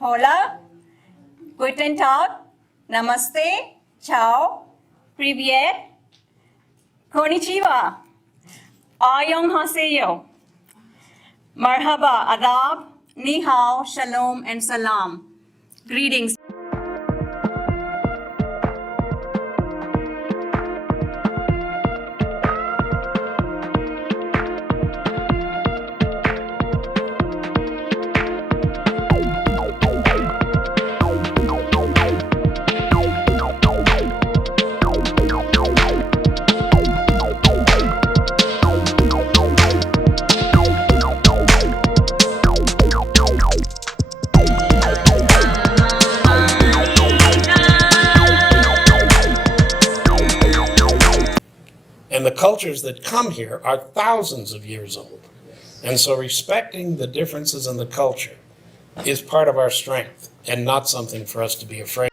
Hola, guten Tag, namaste, ciao, привет, konnichiwa, annyeonghaseyo, marhaba, adab, ni hao, shalom, and salam. Greetings. And the cultures that come here are thousands of years old. And so respecting the differences in the culture is part of our strength and not something for us to be afraid of.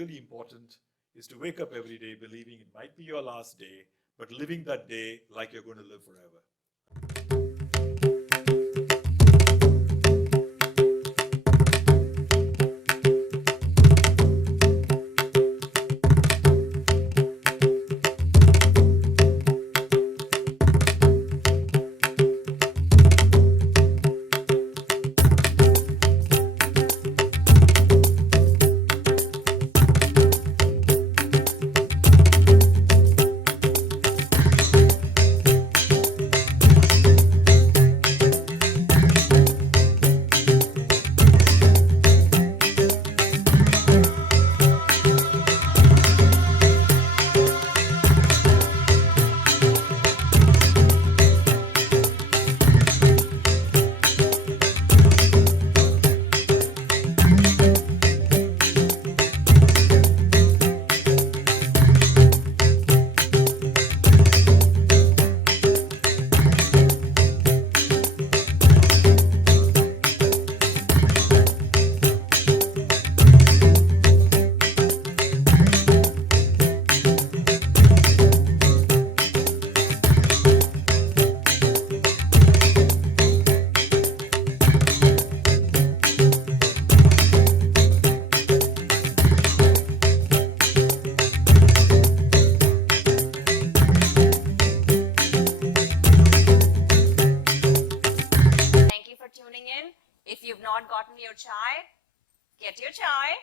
Important is to wake up every day believing it might be your last day, but living that day like you're going to live forever. Tuning in. If you've not gotten your chai, get your chai,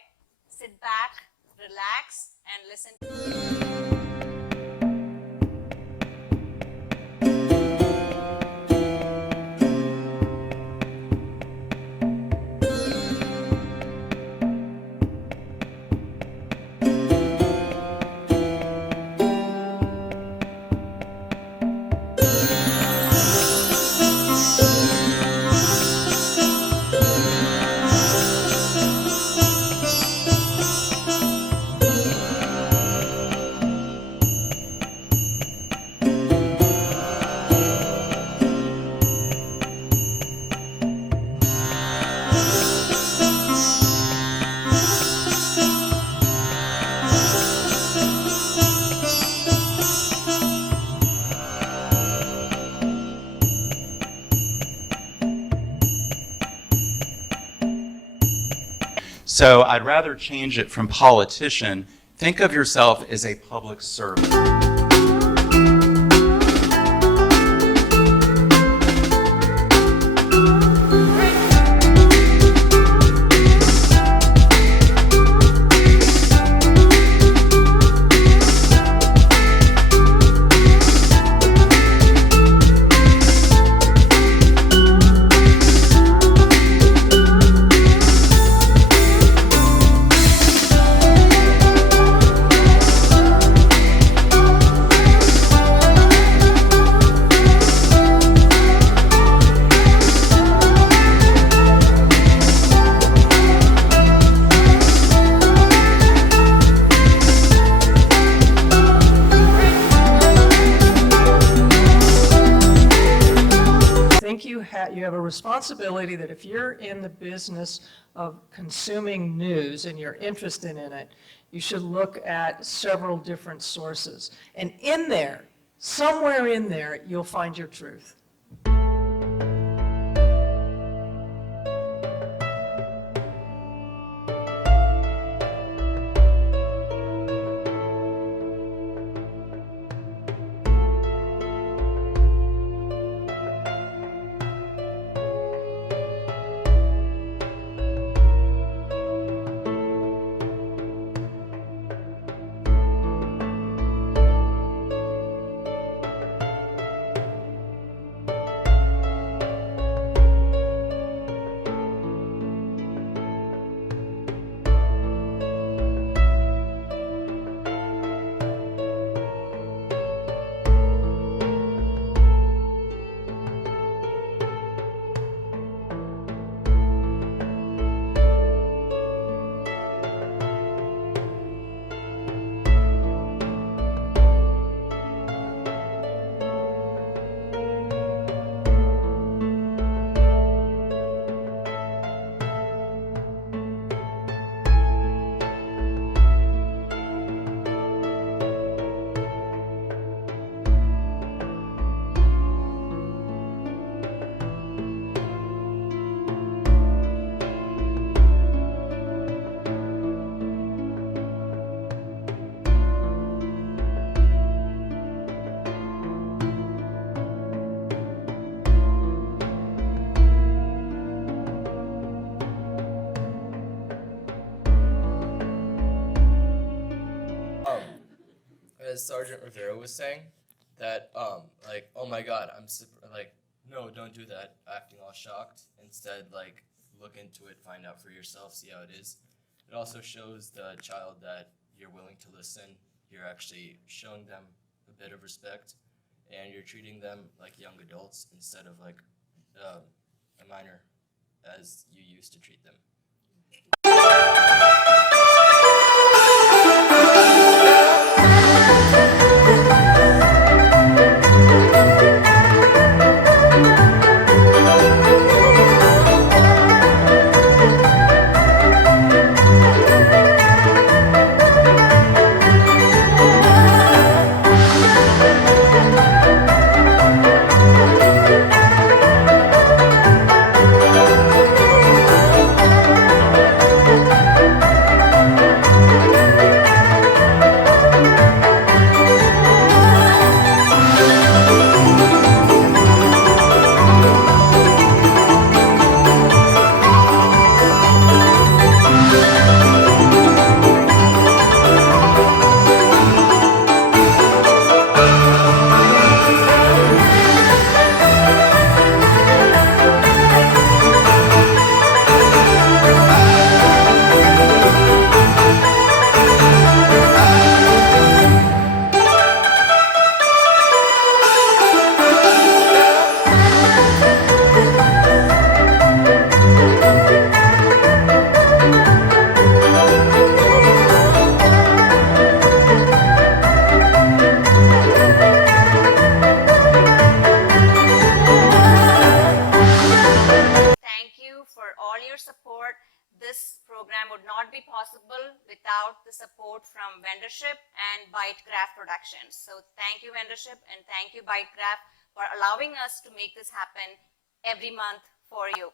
sit back, relax, and listen. So I'd rather change it from politician. Think of yourself as a public servant. have a responsibility that if you're in the business of consuming news and you're interested in it, you should look at several different sources. And in there, somewhere in there, you'll find your truth. As Sergeant Rivera was saying, that like, oh my God, like, no, don't do that, acting all shocked. Instead, like, look into it, find out for yourself, see how it is. It also shows the child that you're willing to listen. You're actually showing them a bit of respect, and you're treating them like young adults instead of like a minor, as you used to treat them. Support. This program would not be possible without the support from Vendorship and Bytecraft Productions. So thank you, Vendorship, and thank you, Bytecraft, for allowing us to make this happen every month for you.